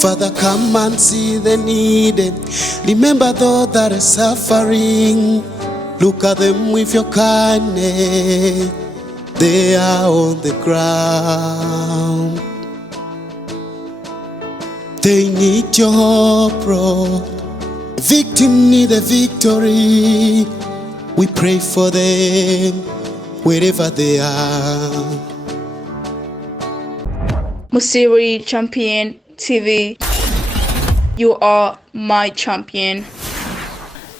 Father, come and see the needy. Remember those that are suffering. Look at them with your kindness. They are on the ground. They need your hope, Lord. The victim need a victory. We pray for them wherever they are. Muri Champion TV, you are my champion.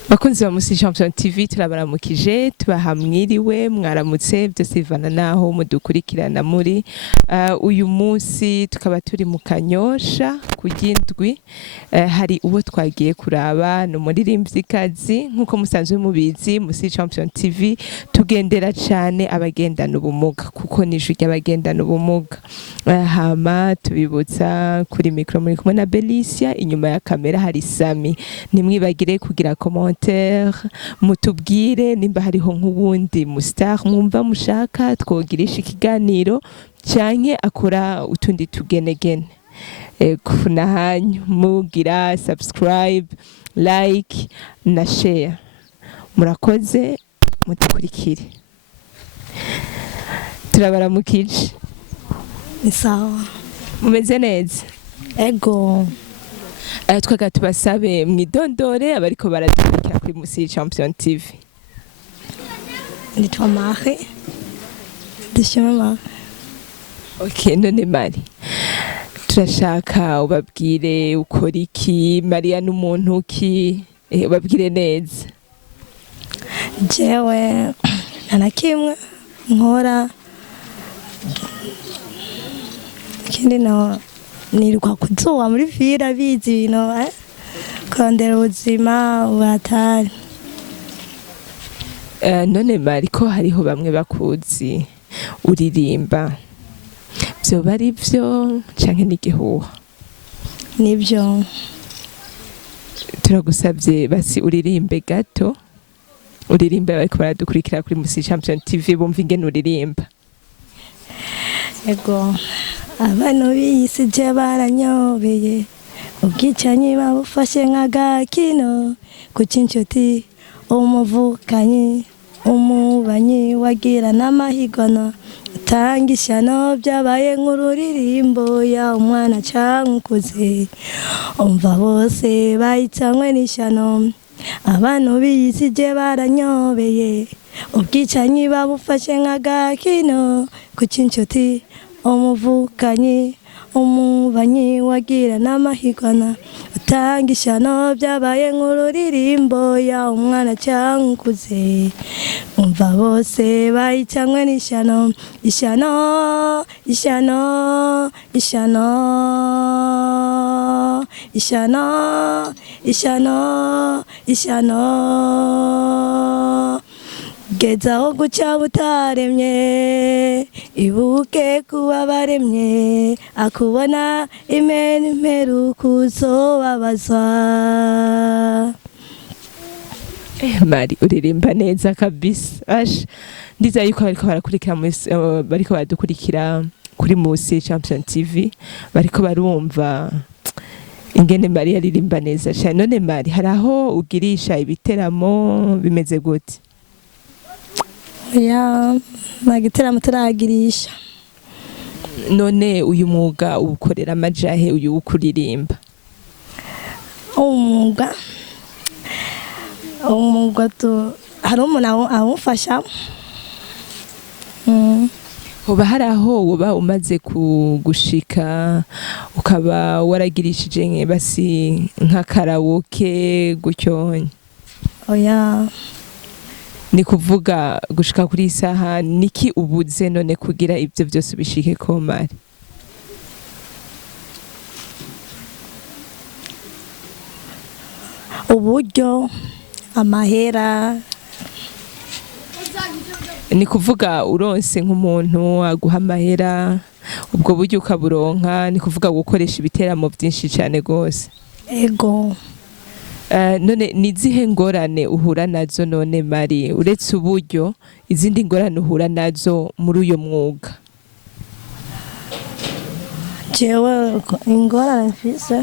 Bakunzi ba muri Champion TV turabaramukije tubaha mwiriwe mwaramutse byose bivana naho mudukurikirana muri uyu munsi tukaba turi mu Kanyosha kugindwi hari uwo twagiye kuraba no muririmbyikazi nkuko musanzwe mubizi muri Champion TV tugendera cyane abagendana ubumuga kuko nijwe y'abagendana ubumuga hama tubibutsa kuri micro muri kumwe na Belicia inyuma ya kamera hari Sami nimwibagire kugira comment mutubwire nimba hariho nk'ubundi mustar mwumva mushaka twogirisha ikiganiro cyanke akora utundi tugenegene kuna hanyu mugira subscribe like na share murakoze mutukurikire turabaramukije ni sawa mumeze neza ego twaga tubasabe mwidondore abariko baradukurikira kuri muri Champion TV. Nitwa Mari Dishima. Okay, none Mari turashaka ubabwire ukora iki Maria n'umuntu ki ubabwire neza. Jewe nanakimwe nkora kindi no niruka kuzuba muri vira bizi bino kondera ubuzima ubatari. None Mari ko hariho bamwe bakuzi uririmba byo bari byo canke n'igihuha nibyo turagusabye basi uririmbe gato uririmbe bariko baradukurikira kuri muri Champion TV bumva ingene uririmba. Ego abantu b'isi je baranyobeye ubwicanyi babufashe nk'agakino kuko inshuti umuvukanyi umubanyi wagira n'amahigano utanga ishyano byabaye nk'ururirimbo ya umwana canke ukuze umva bose bayitanywe n'ishyano abantu b'isi je baranyobeye ubwicanyi babufashe nk'agakino kuko inshuti umuvukanyi umubanyi wagira n'amahigana utanga ishyano byabaye nk'ururirimbo ya umwana cyangwa ukuze umva bose bayicanywe n'ishyano ishyano ishyano ishyano ishyano ishyano ishyano gezaho guca butaremye ibuke kuba baremye akubona imperu kuzobabazwa. Mari uririmba neza kabisa ash ndiza yuko bariko baradukurikira kuri muri Champion TV bariko barumva ingene Mari aririmba neza cyane. None Mari haraho ugirisha ibiteramo bimeze gute? Ya magiteramo turagirisha. None uyu mwuga ukorera amajahe uyu ukuririmba? Umwuga tu hari umuntu awufasha. Hoba haraho woba umaze gushika ukaba waragirishije nke basi nka karawoke gutyo? Oya ni kuvuga gushika kuri isaha niki ubuze none kugira ibyo byose bishike ko Mari? Uburyo amahera ni kuvuga uronse nk'umuntu aguha amahera ubwo buryo ukaburonka ni kuvuga gukoresha ibiteramo byinshi cyane gose. Ego none nizihe ngorane uhura nazo none Mari uretse uburyo izindi ngorane uhura nazo muri uyo mwuga? jewe ingorane mfise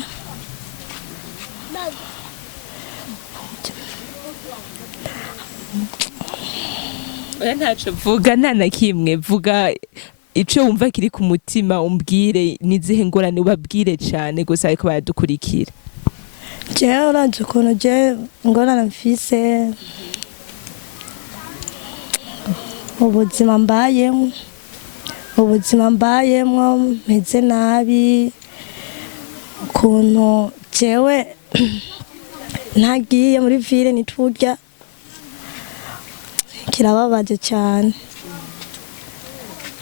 oya ntaco vuga nta na kimwe vuga ico wumva kiri ku mutima umbwire nizihe ngorane ubabwire cane gusa ariko baradukurikira. jewe uraje ukuntu je ingorane mfise ubuzima mbayemwo meze nabi ukuntu jewe ntagiye muri ville niturya kirababaje cyane.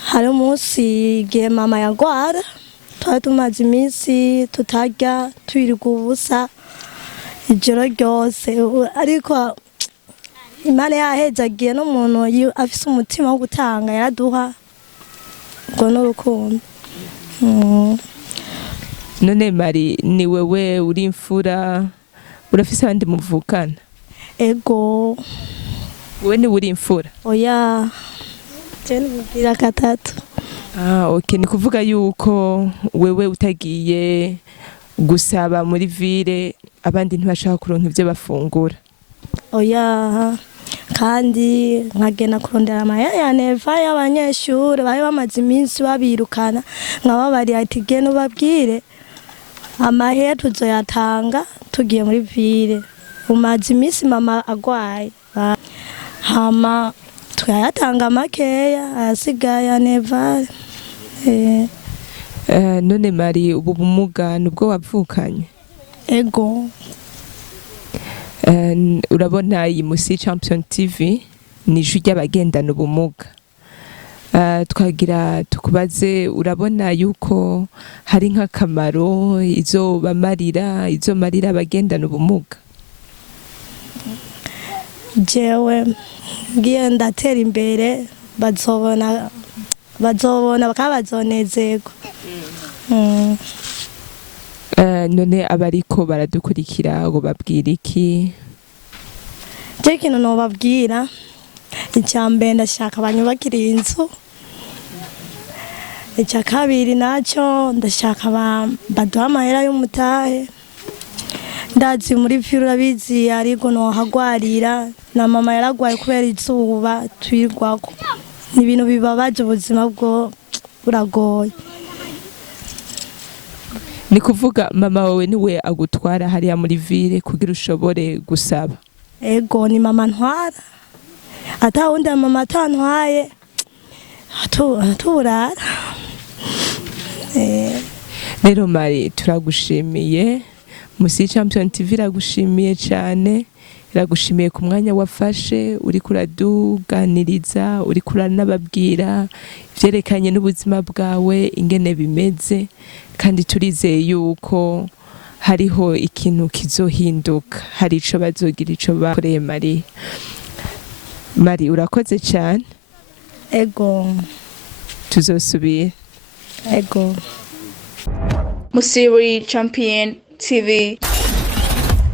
hari umunsi igihe mama yagwara twari tumaze iminsi tutarya twirirwa ubusa ijoro ryose ariko Imana yahezagiye n'umuntu afise umutima wo gutanga yaraduha ngo n'urukundo. None Mari ni wewe uri imfura urafise abandi muvukana? Ego. Wewe ni uri imfura? Oya. Jeni mubwira gatatu. Okay, ni kuvuga yuko wewe utagiye gusaba muri ville abandi ntibashaka kuronka ivyo bafungura. Oya. Kandi nkagenda kurondera amahera ya neva y'abanyeshure bari bamaze iminsi babirukana nkababari ati genda ubabwire amahera tuzoyatanga tugiye muri ville. Umaze iminsi mama agwaye hama tuyatanga makeya ayasigaye ya neva. None Mari ubu bumuga nubwo wavukanye? Ego. Urabona iyi musi Champion TV ni ijwi ry'abagendana ubumuga. Twagira tukubaze urabona yuko hari nk'akamaro izo marira abagendana ubumuga? Jewe ngiye ndatera imbere bazobona bakabazonezerwa. None abariko baradukurikira ngo babwira iki? Je kintu no babwira icyambere ndashaka banyubakira inzu. Icya kabiri naco ndashaka baduha amahera y'umutahe. Ndazi muri ville urabizi ariko no hagwarira na mama yaragwaye kubera izuba twirwako. Ni ibintu bibabaje ubuzima bwo buragoye. Ni kuvuga mama wawe niwe agutwara hariya muri ville kugira ushobore gusaba? Ego ni mama ntwara. Ata wundi mama atantwaye turara. Rero Mari turagushimiye, musi Champion TV iragushimiye cyane, iragushimiye ku mwanya wafashe uri kuraduganiriza, uri kuranababwira ivyerekanye n'ubuzima bwawe ingene bimeze, kandi turizeye yuko hariho ikintu kizohinduka, hari ico bazogira ico bakoreye Mari. Mari urakoze cyane. Ego. Tuzosubira. Ego. Muri Champion TV,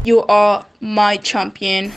you are my champion.